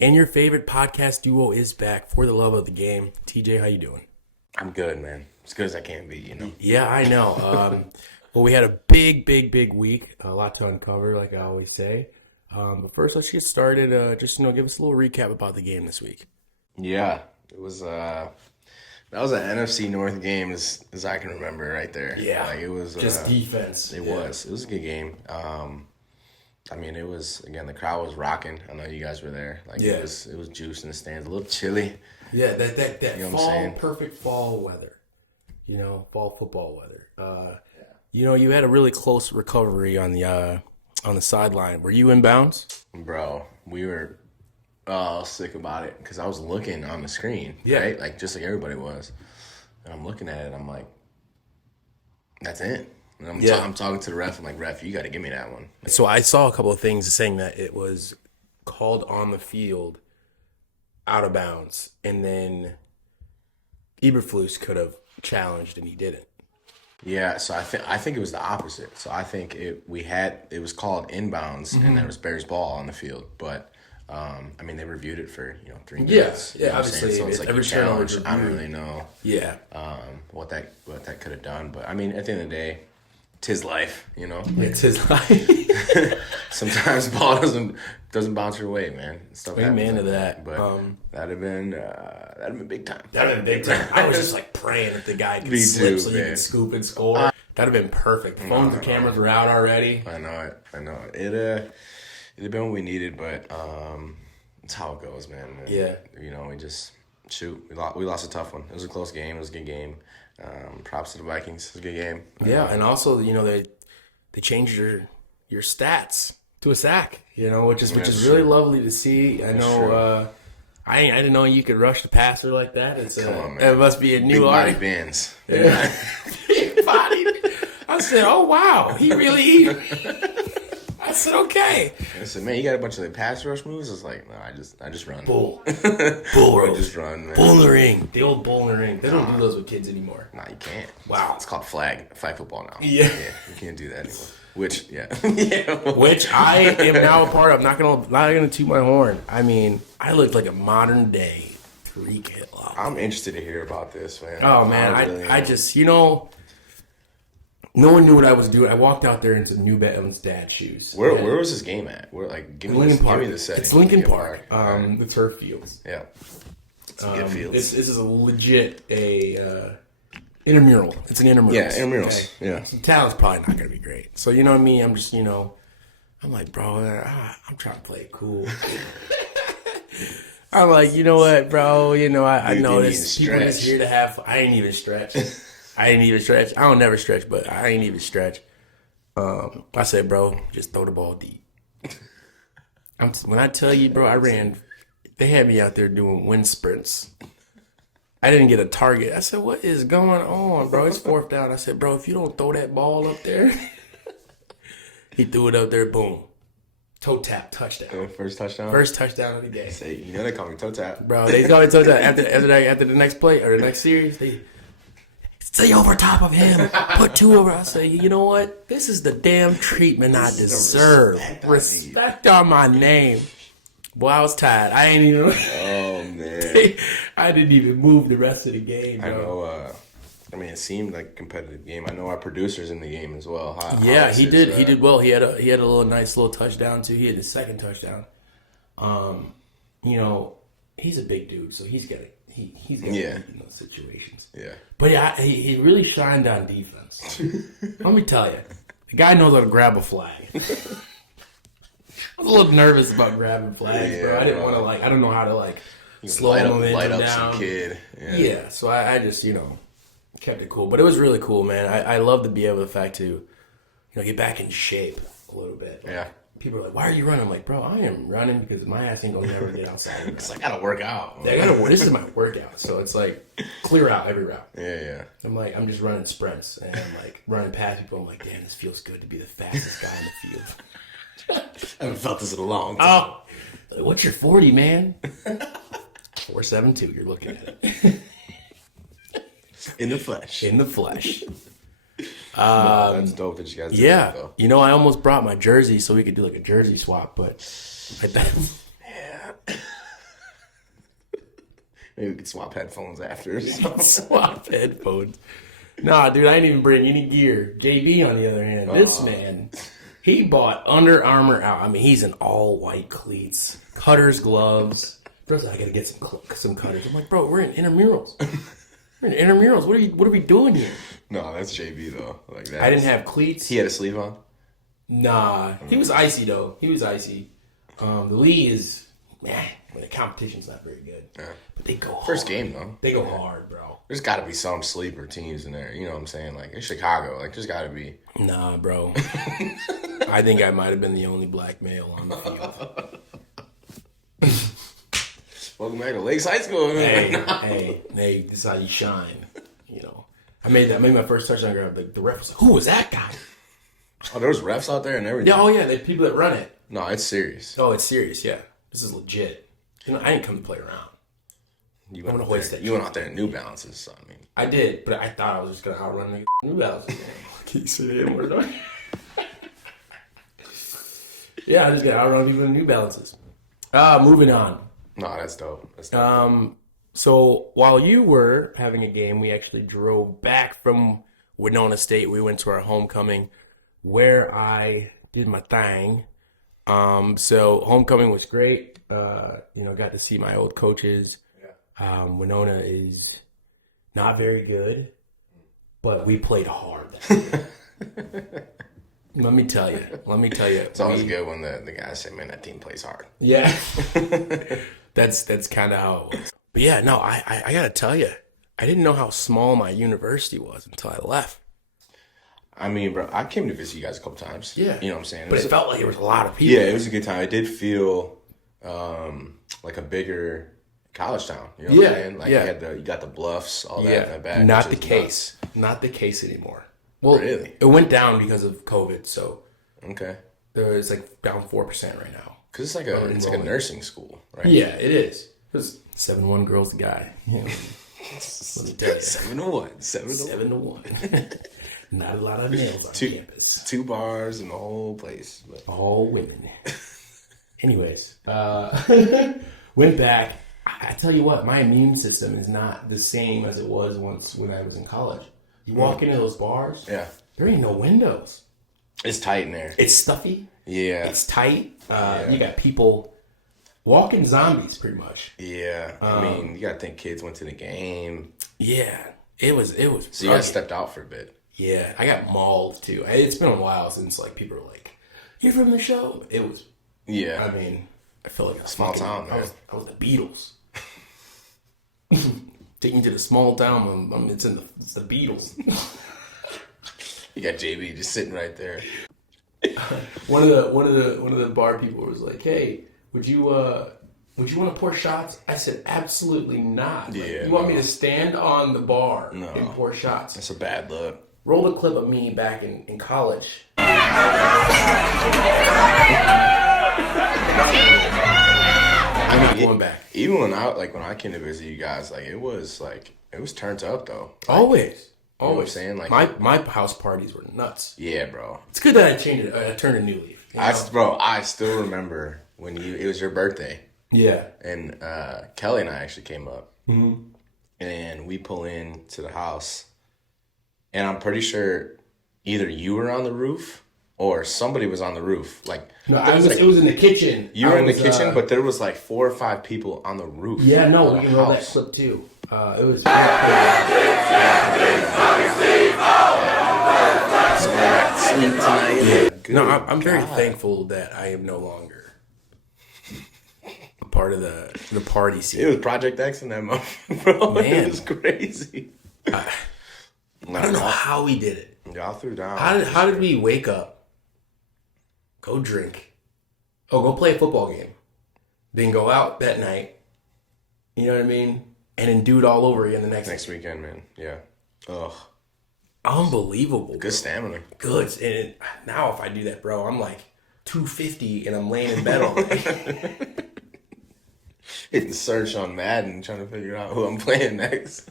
And your favorite podcast duo is back for the love of the game. TJ, how you doing? I'm good, man. As good as I can be. Yeah, I know. Well, we had a big week. A lot to uncover, like I always say. But first, let's get started. Just give us a little recap about the game this week. Yeah, it was. That was an NFC North game, as I can remember, right there. Yeah, like it was just defense. It was. It was a good game. It was again. The crowd was rocking. I know you guys were there. It was juice in the stands. A little chilly. Yeah, that You know what I'm saying? perfect fall weather. Fall football weather. You had a really close recovery on the sideline. Were you in bounds? Bro, we were sick about it because I was looking on the screen, Yeah. right? Like just like everybody was. And I'm looking at it, I'm like, that's it. And I'm talking to the ref, I'm like, ref, you got to give me that one. So I saw a couple of things saying that it was called on the field out of bounds, and then Eberflus could have challenged and he didn't. Yeah, so I think it was the opposite. So I think it was called inbounds and there was Bears ball on the field, but they reviewed it for 3 minutes. Yeah, You know what I'm saying? obviously, So it's like every a challenge. turnover I don't reviewed. really know Yeah, what that could have done, but at the end of the day, 'tis life, it's his life. Sometimes the ball doesn't bounce your way, man. Stuff Amen happens to like that. But that'd have been big time. That'd have been big time. I was just like praying if the guy could Me slip too, so you man. could scoop and score. That'd have been perfect. Phones and cameras were out already. I know it. It'd have been what we needed, but it's how it goes, man. And, Yeah. We just we lost a tough one. It was a close game. It was a good game. Props to the Vikings. It was a good game. Yeah, and also they changed your stats to a sack. Which is really lovely to see. I know. I didn't know you could rush the passer like that. Come on, man. It must be a new Big body art. bands. Yeah. Big body. I said, oh wow, he really. I said, okay. I said, man, you got a bunch of the pass rush moves. It's like, no, I just run. Bull I rope. just run, man. Bull in the ring. The old bull in the ring. They don't do those with kids anymore. Nah, you can't. Wow. It's called flag football now. Yeah. You can't do that anymore. Which, yeah. Which I am now a part of. Not gonna toot my horn. I looked like a modern day Tariq Hill. I'm interested to hear about this, man. Oh man, really I am. just no one knew what I was doing. I walked out there in some New Balance dad shoes. Where was this game at? Give me Lincoln Park. Give me the setting. It's Lincoln Park. Alright. The turf fields. Yeah. Some good fields. This is a legit intramural. It's an intramural. Yeah, intramurals. Yeah. Some talent's probably not gonna be great. So you know what I mean? I'm just I'm like, bro, I'm trying to play it cool. I'm like, you know what, bro? I You know didn't this. even People just stretch. here to have. I ain't even stretch. I don't never stretch, but I ain't even stretch. I said, bro, just throw the ball deep. When I tell you, bro, I ran. They had me out there doing wind sprints. I didn't get a target. I said, what is going on, bro? It's 4th down. I said, bro, if you don't throw that ball up there. He threw it up there, boom. Toe tap, touchdown. First touchdown? First touchdown of the game. Say, they call me toe tap. Bro, they call me toe tap. After the next play or the next series, they stay over top of him. Put 2 over. I say, you know what? This is the damn treatment I deserve. Respect on my name. Boy, I was tired. I ain't even. Oh, man. I didn't even move the rest of the game, bro. I know, it seemed like a competitive game. I know our producer's in the game as well. Yeah, he did. He did well. He had a nice little touchdown too. He had his second touchdown. He's a big dude, so he's got situations. Yeah. But yeah, he really shined on defense. Let me tell you, the guy knows how to grab a flag. I was a little nervous about grabbing flags, bro. I didn't want to I don't know how to slow momentum light up down. some kid. Yeah, so I just kept it cool, but it was really cool, man. I love to be able to get back in shape a little bit. Yeah. People are like, "Why are you running?" I'm like, "Bro, I am running because my ass ain't gonna never get outside." It's like, I gotta work out. This is my workout, so it's like clear out every route. Yeah. I'm just running sprints and I'm like running past people. I'm like, damn, this feels good to be the fastest guy in the field. I haven't felt this in a long time. Oh, what's your 40, man? 4.72. You're looking at it In the flesh. in the flesh. No, that's dope that you guys did Yeah, that, though. I almost brought my jersey so we could do a jersey swap, but Yeah. Maybe we could swap headphones after. Swap headphones. Nah, dude, I didn't even bring any gear. JB, on the other hand, this man, he bought Under Armour out. I mean, he's in all white cleats, cutters, gloves. First, I gotta get some cutters. I'm like, bro, we're in intramurals. We're in intramurals. What are we doing here? No, that's JB though. Like that. I didn't have cleats. He had a sleeve on. Nah, he was icy though. He was icy. The league is, when the competition's not very good. Yeah. But they go hard. First game though. They go hard, bro. There's got to be some sleeper teams in there. You know what I'm saying? Like in Chicago, like there's got to be. Nah, bro. I think I might have been the only black male on the field. Welcome back to Lakes High School. Hey, this is how you shine. You know, I made my first touchdown grab. The ref was like, "Who was that guy?" Oh, there was refs out there and everything. Yeah, the people that run it. No, it's serious. Oh, it's serious. Yeah, this is legit. You know, I didn't come to play around. You went out there in New Balances, so I mean. I did, but I thought I was just gonna outrun the New Balances. Can you say that word? Yeah, I just got outrun people in New Balances. Moving on. No, that's dope. That's dope. So while you were having a game, we actually drove back from Winona State. We went to our homecoming where I did my thing. So homecoming was great. Got to see my old coaches. Winona is not very good, but we played hard. Let me tell you. It's always good when the guys say, "Man, that team plays hard." Yeah, that's kind of how it was. But yeah, no, I gotta tell you, I didn't know how small my university was until I left. I mean, bro, I came to visit you guys a couple times. Yeah, you know what I'm saying. But it felt like there was a lot of people. Yeah, it was a good time. It did feel like a bigger college town. You know what I'm saying? Like you got the bluffs, all that in the back. Not the case. Not the case anymore. Well, really? It went down because of COVID, so okay. It's like down 4% right now. Because it's like a nursing school, right? Yeah, it is. Because 7-1 girl's the guy. You know, let me tell you. 7-1. 7-1. Not a lot of males on campus. 2 bars in the whole place. But. All women. Anyways, went back. I tell you what, my immune system is not the same as it was when I was in college. You walk into those bars, there ain't no windows. It's tight in there. It's stuffy. Yeah. It's tight. You got people walking zombies, pretty much. Yeah. I mean, you got to think kids went to the game. Yeah. It was. So you guys stepped out for a bit. Yeah. I got mauled, too. It's been a while since, like, people were like, "You're from the show." It was. Yeah. I mean, I feel like a small town, man. I was the Beatles. Taking to the small town, it's the Beatles. You got JB just sitting right there. One of the bar people was like, "Hey, would you want to pour shots?" I said, "Absolutely not. You want me to stand on the bar and pour shots?" That's a bad look. Rolled a clip of me back in college. I mean, going back. Even when I came to visit you guys, it was turned up though. Always. You know what I'm saying? Like my house parties were nuts. Yeah, bro. It's good that I turned a new leaf. I still remember when it was your birthday. Yeah. And Kelly and I actually came up. Mm-hmm. And we pull in to the house. And I'm pretty sure either you were on the roof or somebody was on the roof. No, it was in the kitchen. You were in the kitchen, but there was 4 or 5 people on the roof. Yeah, no, we can roll that clip too. It was. No, I'm very thankful that I am no longer a part of the party scene. It was Project X in that moment, bro. Man, it was crazy. I don't know how we did it. Y'all threw down. How did we wake up, go drink, go play a football game, then go out that night, you know what I mean? And then do it all over again the next weekend, man. Yeah. Ugh. Unbelievable. Good stamina. Good. And now if I do that, bro, I'm like 250 and I'm laying in bed all day. Hitting search on Madden, trying to figure out who I'm playing next.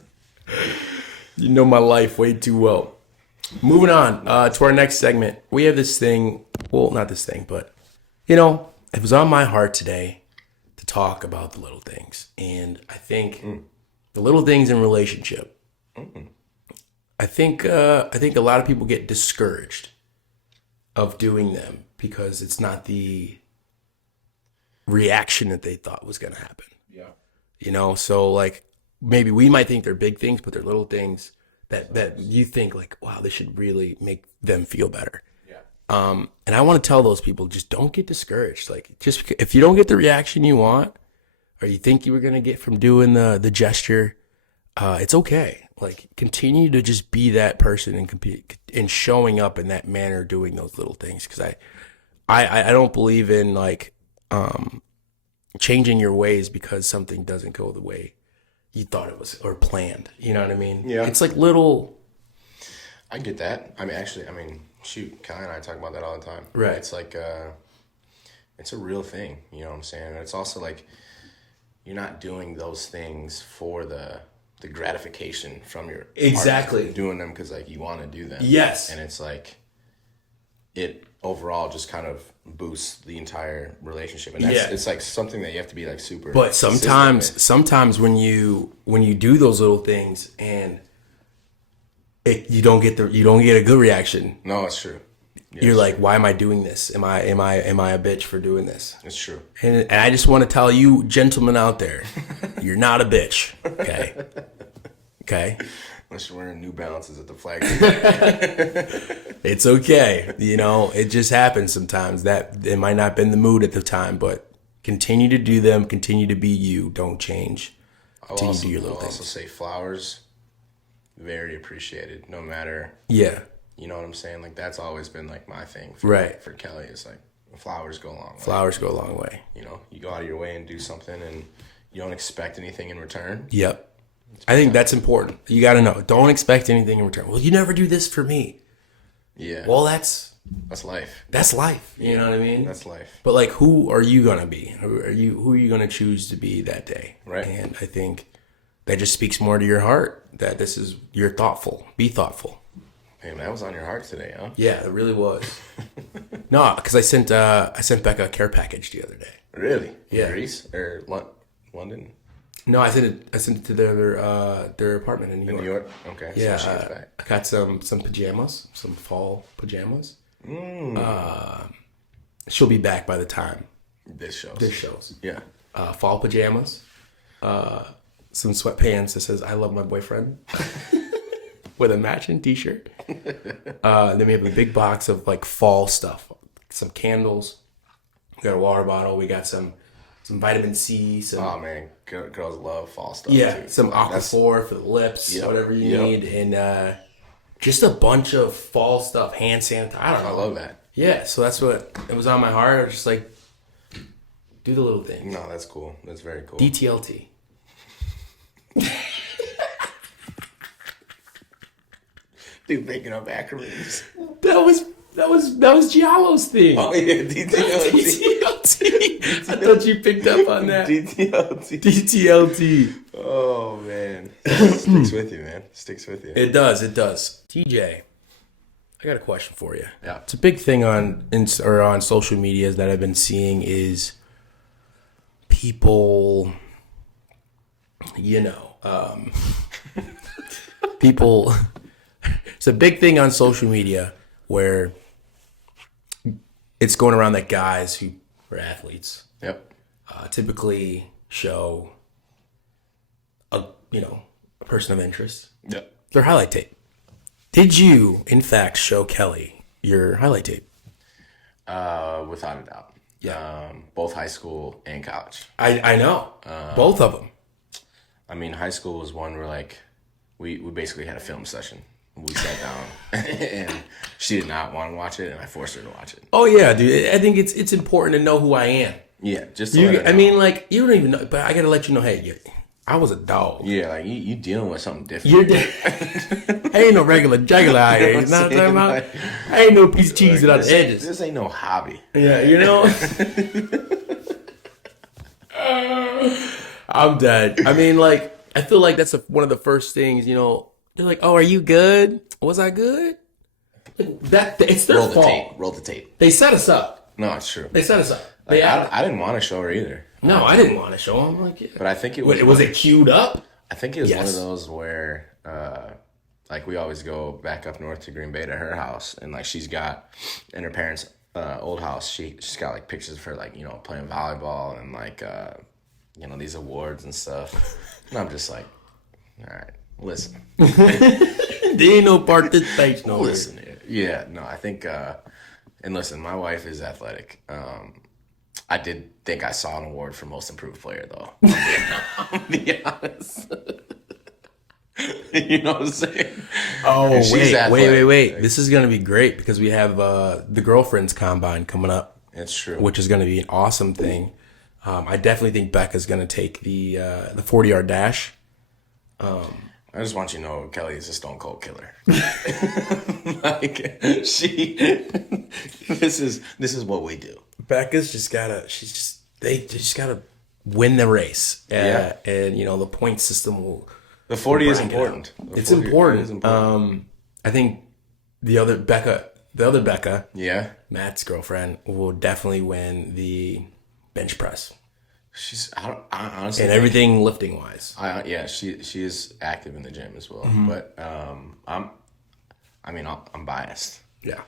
You know my life way too well. Moving on to our next segment. We have this thing. Well, not this thing, but, it was on my heart today to talk about the little things. And I think The little things in relationship. I think a lot of people get discouraged of doing them because it's not the reaction that they thought was going to happen. Yeah. You know, so like maybe we might think they're big things, but they're little things that you think like, wow, this should really make them feel better. Yeah. And I want to tell those people, just don't get discouraged. Like, just if you don't get the reaction you want, or you think you were gonna get from doing the gesture, it's okay. Like, continue to just be that person and compete and showing up in that manner, doing those little things. Because I don't believe in like changing your ways because something doesn't go the way you thought it was or planned. You know what I mean? Yeah. It's like little. I get that. I mean, shoot, Kai and I talk about that all the time. Right. It's like, it's a real thing. You know what I'm saying? And it's also like, you're not doing those things for the gratification from your Exactly. partner. You're doing them because like you want to do them. Yes. And it's like, it overall just kind of boosts the entire relationship. And that's, it's like something that you have to be like super. But sometimes when you do those little things and you don't get a good reaction. No, it's true. Yeah, You're like, why am I doing this? Am I a bitch for doing this? It's true. And I just want to tell you, gentlemen out there, you're not a bitch. Okay. Okay. Unless you're wearing New Balances at the flag. It's okay. You know, it just happens sometimes. That it might not have been the mood at the time, but continue to do them. Continue to be you. Don't change. Continue to do your little I'll things. also say flowers, very appreciated, no matter. Yeah. You know what I'm saying? Like, that's always been, like, my thing. For Kelly, it's like, flowers go a long way. Flowers go a long way. You know, you go out of your way and do something, and you don't expect anything in return. Yep. I think that's important. You got to know. Don't expect anything in return. Well, you never do this for me. Yeah. Well, that's life. That's life. You know what I mean? That's life. But, like, who are you going to be? Who are you going to choose to be that day? Right. And I think that just speaks more to your heart, that you're thoughtful. Be thoughtful. Man, that was on your heart today, huh? Yeah, it really was. No, because I sent back a care package the other day. Really? Yeah. Greece or London? No, I sent it to their apartment in New York. In New York? Okay. Yeah, So she back. I got some pajamas, some fall pajamas. She'll be back by the time This shows. Yeah. Fall pajamas, some sweatpants that says "I love my boyfriend," with a matching T-shirt. Then we have a big box of like fall stuff, some candles. We got a water bottle. We got some vitamin C. Oh man, girls love fall stuff. Yeah, too. some Aquaphor for the lips, Yep, whatever you need, and just a bunch of fall stuff, hand sanitizer. I don't know. I love that. Yeah, so that's what it was on my heart. I was just like, do the little things. No, that's cool. That's very cool. DTLT. Dude, making up acronyms. That was Giallo's thing. Oh yeah, DTLT. DTLT. I thought you picked up on that. DTLT. DTLT. Oh man, sticks with you, man. Sticks with you. It does. TJ, I got a question for you. Yeah. It's a big thing on social medias that I've been seeing is people, people. It's a big thing on social media where it's going around that guys who are athletes Yep. typically show a person of interest. Yep. Their highlight tape. Did you, in fact, show Kelly your highlight tape? Without a doubt. Yeah. Both high school and college. I know. Both of them. I mean, high school was one where like we basically had a film session. We sat down and she did not want to watch it, and I forced her to watch it. Oh yeah, dude. I think it's important to know who I am. Yeah, just to let her know. I mean, like, you don't even know, but I gotta let you know. Hey, I was a dog. Yeah, like you dealing with something different. I ain't no regular juggler out here. You know what I'm talking about? I ain't no piece of cheese without the edges. This ain't no hobby. Yeah, I'm dead. I mean, like, I feel like that's one of the first things, they're like, oh, are you good? Was I good? It's their fault. Roll the tape. They set us up. No, it's true. They set us up. Like, I didn't want to show her either. No, I didn't want to show them. Like, yeah. But I think it was. Was it queued up? I think it was one of Yes. those where, like, we always go back up north to Green Bay to her house, and like she's got in her parents' old house, she's got like pictures of her, like, you know, playing volleyball and like you know, these awards and stuff. And I'm just like, all right, listen. There ain't no participation over Listen here. Yeah, no, I think, and listen, my wife is athletic. I did think I saw an award for most improved player, though. I'll be honest. You know what I'm saying? Oh, And she's wait. athletic. This is going to be great because we have the Girlfriends Combine coming up, It's true. which is going to be an awesome thing. I definitely think Becca's going to take the 40-yard dash. I just want you to know Kelly is a stone cold killer. Like, this is what we do. Becca's they just gotta win the race. Yeah. And you know, the point system will. The 40 is grind it important. out. The It's 40 important. is important. I think the other Becca, Yeah. Matt's girlfriend, will definitely win the bench press I honestly and think- everything lifting wise. yeah, she is active in the gym as well. Mm-hmm. But I'm biased. Yeah,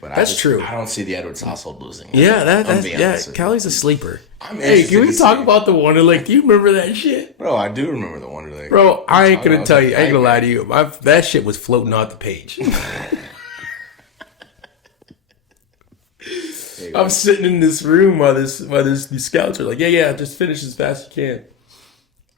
But That's true. I don't see the Edwards household losing. yeah, I'm that's being yeah. honest with you. Kelly's a sleeper. I'm Hey, interested can we to talk see. about the Wonderlic? Do you remember that shit? Bro, I do remember the Wonder League. Bro, I ain't gonna I was tell a you. I ain't gonna lie nightmare. to you. That shit was floating off the page. I'm sitting in this room while these scouts are like, yeah, just finish as fast as you can.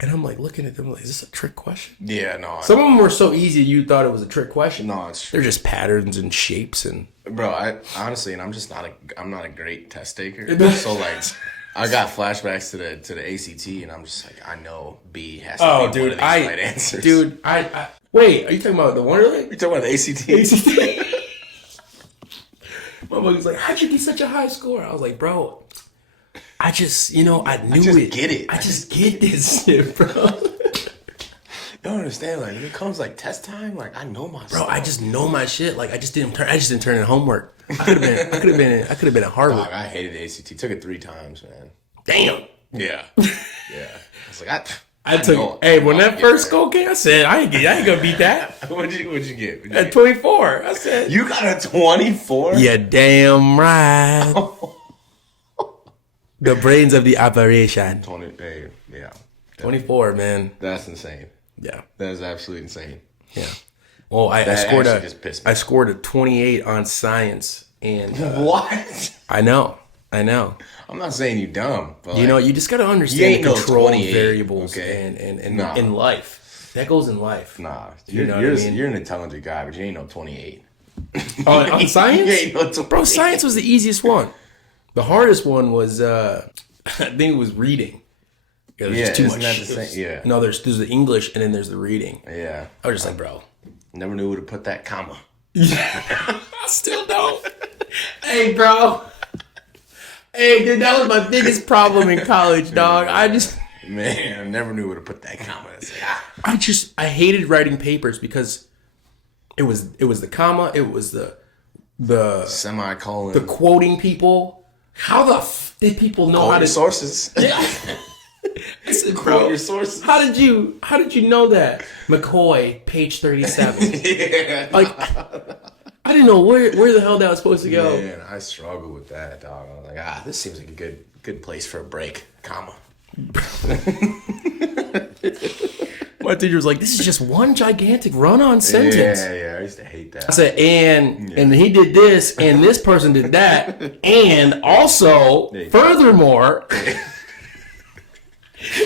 And I'm like looking at them like, is this a trick question? Yeah, no. Some of them were so easy you thought it was a trick question. No, it's true. They're just patterns and shapes and Bro, I honestly, and I'm not a great test taker. So like, I got flashbacks to the ACT, and I'm just like, I know B has to be one of these right answers. I wait, are you talking about the Wonderlic? You talking about the ACT? My mother's like, how'd you get such a high score? I was like, bro, I just, I knew just it. get it. I just get this shit, bro. You don't understand. Like when it comes like test time, like I know my Bro, stuff. I just know my shit. Like I just didn't turn in homework. I could have been at Harvard. Dog, I hated the ACT. Took it 3 times, man. Damn. Yeah, yeah. I was like, I took. Hey, when that first score came, I said I ain't gonna beat that. What'd you get? What'd you At get? 24, I said. You got a 24? Yeah, damn right. The brains of the operation. 20. Hey, yeah. 24, man. That's insane. Yeah, That is absolutely insane. yeah. Well, I That scored actually just pissed me I scored a 28 on science, and What? I know. I'm not saying you dumb, but You know, you just got to understand ain't the no control 28, variables okay? and Nah. in life. That goes in life. nah, You know what I mean? you're an intelligent guy, but you ain't no 28. On science? You ain't no 28. Bro, science was the easiest one. The hardest one was, I think it was reading. Yeah, there's just too isn't much. that the same? Yeah. No, there's the English and then there's the reading. Yeah. I was just like, bro. Never knew where to put that comma. I still don't. Hey, bro. Hey, dude, that was my biggest problem in college, dog. Man, I never knew where to put that comma. It's like, I hated writing papers because it was the comma, it was the semicolon. the quoting people. How the did people know Quote how your to sources. Yeah. I said, Quote bro, your sources. how did you know that? McCoy, page 37. Yeah. Like I didn't know where the hell that was supposed to go. Man, I struggle with that, dog. I was like, this seems like a good place for a break, comma. My teacher was like, this is just one gigantic run-on sentence. Yeah, I used to hate that. I said, and he did this, and this person did that, and also, furthermore,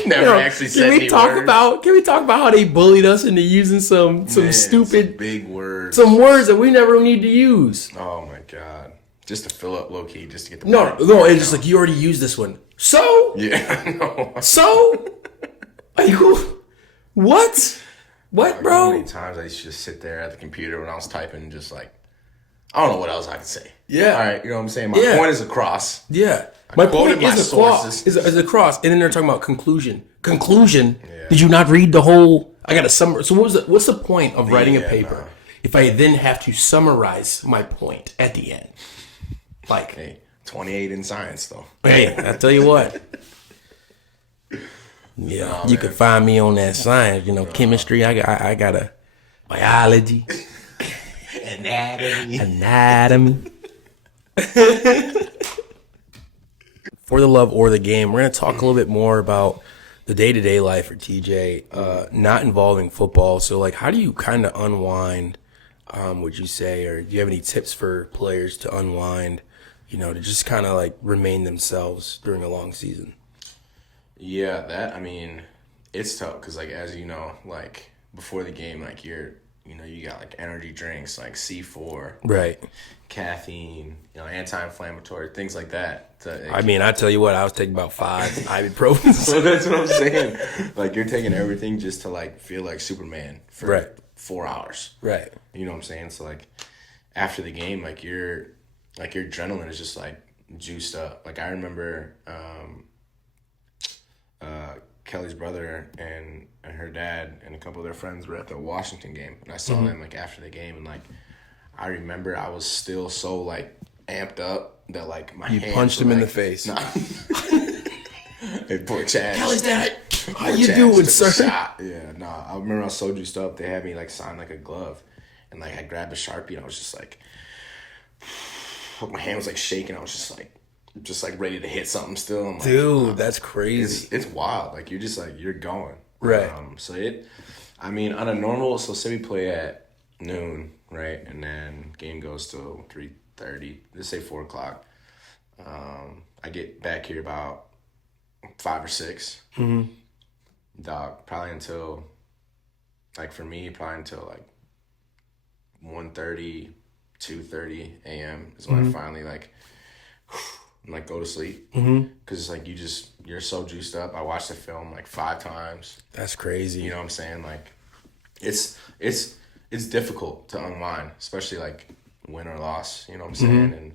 Never actually said can we any talk words. about how they bullied us into using some Man, stupid some big words. some words that we never need to use? Oh my god. Just to fill up low key, just to get the No, word. it's just like you already used this one. So, Yeah, I know. so, are you what? What, How bro? many times I used to just sit there at the computer when I was typing, just like, I don't know what else I could say. Yeah. All right, you know what I'm saying? My Yeah. point is across. Yeah. My quoted point my is a cross. sources. Is a cross, and then they're talking about conclusion. Conclusion. Did you not read the whole? I got a summary. So what's the point of writing a Yeah, paper no. if I then have to summarize my point at the end? Like, Hey, 28 in science though. hey, I tell you what. Yeah, you can find me on that science. Chemistry. I got a biology, anatomy. For the love or the game, we're gonna talk a little bit more about the day-to-day life for TJ, not involving football. So, like, how do you kind of unwind? Would you say, or do you have any tips for players to unwind? To just kind of like remain themselves during a long season. Yeah, it's tough because, like, as you know, like before the game, like you got like energy drinks like C4, right? Caffeine, anti-inflammatory things like that. I tell you what, I was taking about 5 ibuprofen. So that's what I'm saying. Like, you're taking everything just to like feel like Superman for 4 hours, right? You know what I'm saying? So like after the game, like your adrenaline is just like juiced up. Like I remember Kelly's brother and her dad and a couple of their friends were at the Washington game, and I saw them like after the game, and like I remember I was still so like amped up that like my hands punched him like, in the face. Nah. Hey, poor Chad. Kelly's dad, how you doing, sir? Yeah, nah. I remember I was so juiced up. They had me like sign like a glove, and like I grabbed a Sharpie and I was just like, my hand was like shaking. I was just like ready to hit something still. I'm like, dude, that's crazy. It's wild. Like you're just like you're going right. On a normal. So say we play at noon, right, and then game goes till 3:30. Let's say 4:00. I get back here about 5 or 6. Mm-hmm. Dog, probably until like for me, probably until like 1:30, 2:30 a.m. is when I finally like go to sleep. Because it's like you're so juiced up. I watched the film like 5 times. That's crazy. You know what I'm saying? Like it's difficult to unwind, especially like win or loss. You know what I'm saying? And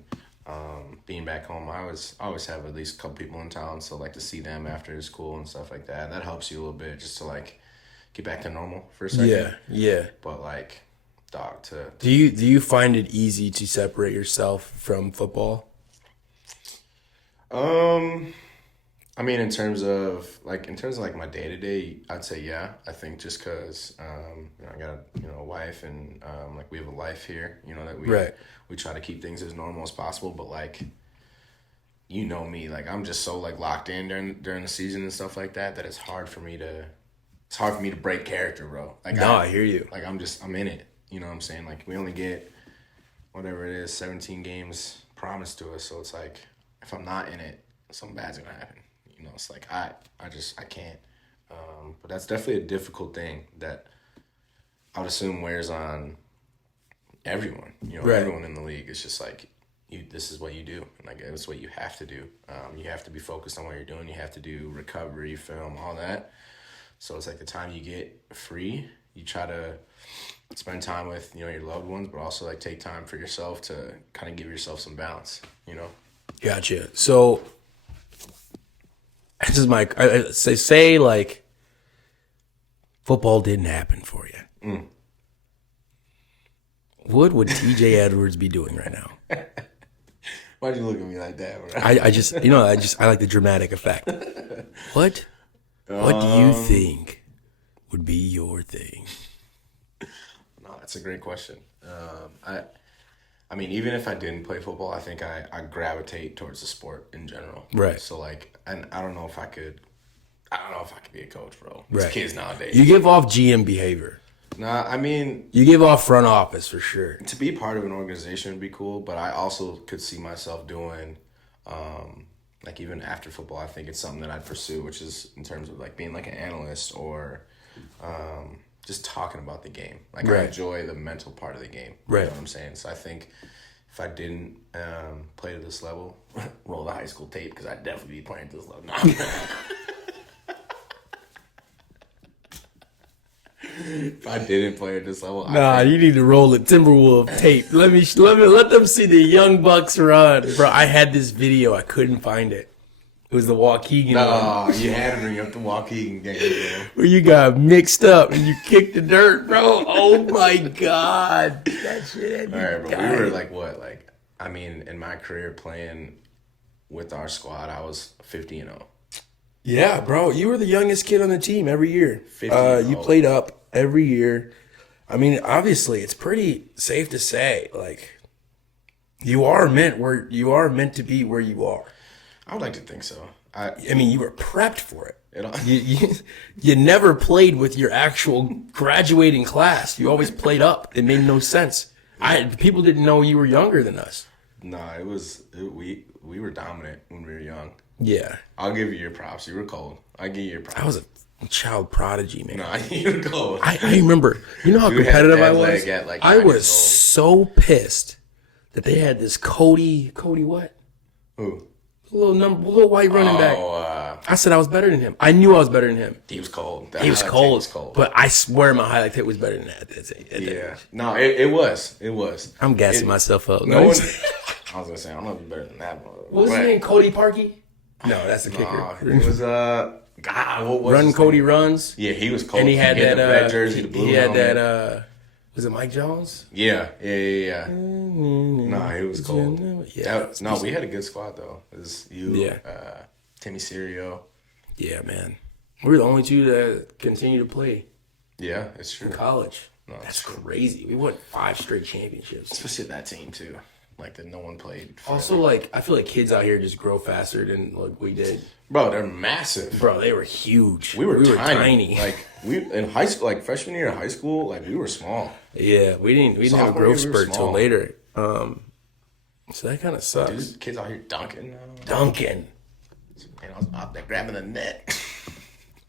being back home, I always have at least a couple people in town, so like to see them after school and stuff like that. That helps you a little bit just to like get back to normal for a second. Yeah. But like, dog, do you find it easy to separate yourself from football? In terms of like my day to day, I'd say yeah. I think just because I got a wife and like we have a life here, that we try to keep things as normal as possible. But like, me, like I'm just so like locked in during the season and stuff like that it's hard for me to break character, bro. Like I hear you. Like I'm in it. You know what I'm saying? Like we only get whatever it is, 17 games promised to us. So it's like if I'm not in it, something bad's gonna happen. It's like I can't. But that's definitely a difficult thing that I would assume wears on everyone. Everyone in the league. It's just like this is what you do, and like it's what you have to do. You have to be focused on what you're doing. You have to do recovery, film, all that. So it's like the time you get free, you try to spend time with your loved ones, but also like take time for yourself to kind of give yourself some balance. Gotcha. So. This is say like football didn't happen for you. What would TJ Edwards be doing right now? Why'd you look at me like that, bro? I like the dramatic effect. What do you think would be your thing? No, that's a great question. Even if I didn't play football, I think I gravitate towards the sport in general. Right. So like, and I don't know if I could be a coach, bro. These kids nowadays. You give off GM behavior. Nah, you give off front office for sure. To be part of an organization would be cool, but I also could see myself doing, like even after football, I think it's something that I'd pursue, which is in terms of like being like an analyst or, just talking about the game. Like I enjoy the mental part of the game. You know what I'm saying? So I think if I didn't play to this level, roll the high school tape because I'd definitely be playing to this level. No. If I didn't play at this level, you need to roll the Timberwolf tape. Let them see the Young Bucks run, bro. I had this video, I couldn't find it. It was the Waukegan one. You had to bring up the Waukegan game, bro. Where you got mixed up and you kicked the dirt, bro. Oh my God. That shit. All right, bro. We were like what? Like, in my career playing with our squad, I was 50-0. Yeah, bro, you were the youngest kid on the team every year. 50 You old. played up every year. I mean, obviously, it's pretty safe to say, like, you are meant to be where you are. I would like to think so. I mean, you were prepped for it. It, You never played with your actual graduating class. You always played up. It made no sense. People didn't know you were younger than us. Nah, we were dominant when we were young. Yeah, I'll give you your props. You were cold. I give you your props. I was a child prodigy, man. Nah, you were cold. I remember. You know how You had competitive I dead was. leg at, like, I 9 was years so pissed that they had this Cody what? Who? Little white running back. Oh, I said I was better than him. I knew I was better than him. he was cold. He was cold. But I swear my highlight tape was better than that. Yeah. No, it was. It was. I'm gassing myself up. No one. I was gonna say I don't know if you're better than that. What was his name? Cody Parkey? No, that's the Nah, kicker. he was God. What was Run his Cody name? runs. Yeah, he was cold. And he had the that red jersey, the blue he had helmet. that was it Mike Jones? Yeah. Nah, he was cold. Yeah. No, we had a good squad though. It was you, Yeah. Timmy Serio. Yeah, man. We were the only two that continue to play Yeah, it's true. in college. No, That's crazy. We won 5 straight championships. Especially that team too. Like that, no one played. Also, like, I feel like kids out here just grow faster than like we did. Bro, they're massive. Bro, they were huge. We were tiny. tiny. Like we in high school, like freshman year of high school, like we were small. Yeah, we didn't have a Sophomore growth year, we were spurt till small. later. So that kind of sucks. Dude, kids out here dunking now. Duncan. And I was out there grabbing the net.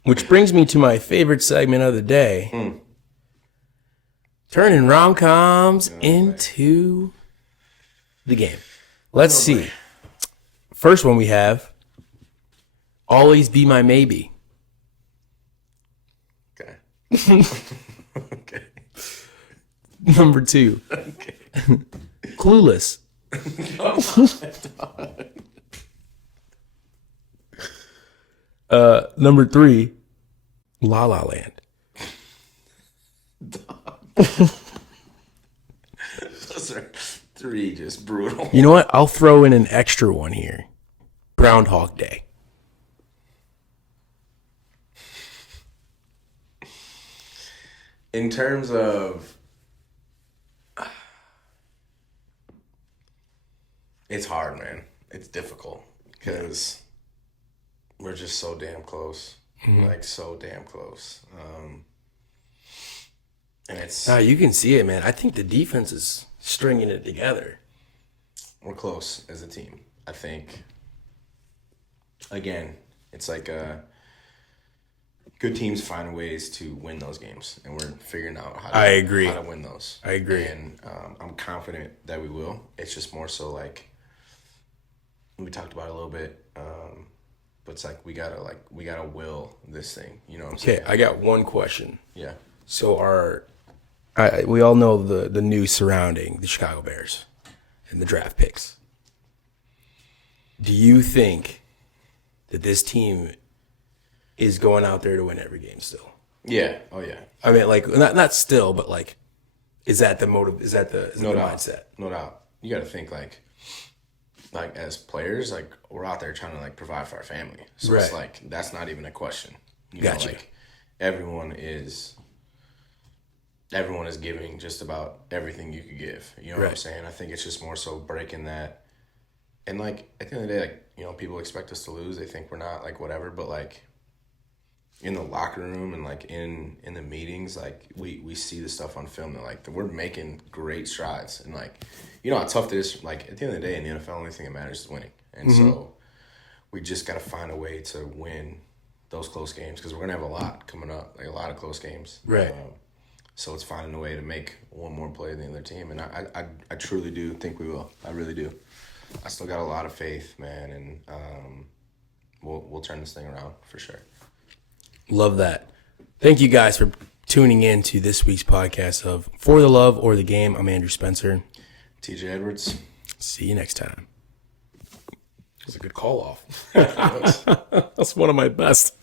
Which brings me to my favorite segment of the day. Turning rom-coms into the game. Let's see. First one we have, Always Be My Maybe. Okay. Okay. Number 2, Okay. Clueless. Number 3, La La Land. Those are 3 just brutal. You know what? I'll throw in an extra one here. Groundhog Day. In terms of, it's hard, man. It's difficult because we're just so damn close. Like so damn close. And it's You can see it, man. I think the defense is stringing it together. we're close as a team. I think. Again, it's like good teams find ways to win those games, and we're figuring out how to win those. I agree. And I'm confident that we will. It's just more so like we talked about it a little bit, but it's like we gotta will this thing. You know what I'm saying? Okay, I got one question. Yeah. So we all know the news surrounding the Chicago Bears and the draft picks. Do you think that this team is going out there to win every game still? Yeah. Oh yeah. I mean, like not still, but like, is that the motive? Is that the No doubt. mindset? No doubt. You got to think like as players, like we're out there trying to like provide for our family. So it's Right. like that's not even a question. You Gotcha. know, like everyone is giving just about everything you could give. You know what I'm Right. saying? I think it's just more so breaking that. And like at the end of the day, like, you know, people expect us to lose. They think we're not, like whatever, but like in the locker room and like in the meetings, like we see the stuff on film that like we're making great strides. And like, you know how tough it is. Like at the end of the day in the NFL, the only thing that matters is winning. And so we just got to find a way to win those close games because we're gonna have a lot coming up, like a lot of close games. Right. So it's finding a way to make one more play than the other team, and I truly do think we will. I really do. I still got a lot of faith, man, and we'll turn this thing around for sure. Love that. Thank you guys for tuning in to this week's podcast of For the Love or the Game. I'm Andrew Spencer. TJ Edwards. See you next time. It was a good call off. That's one of my best.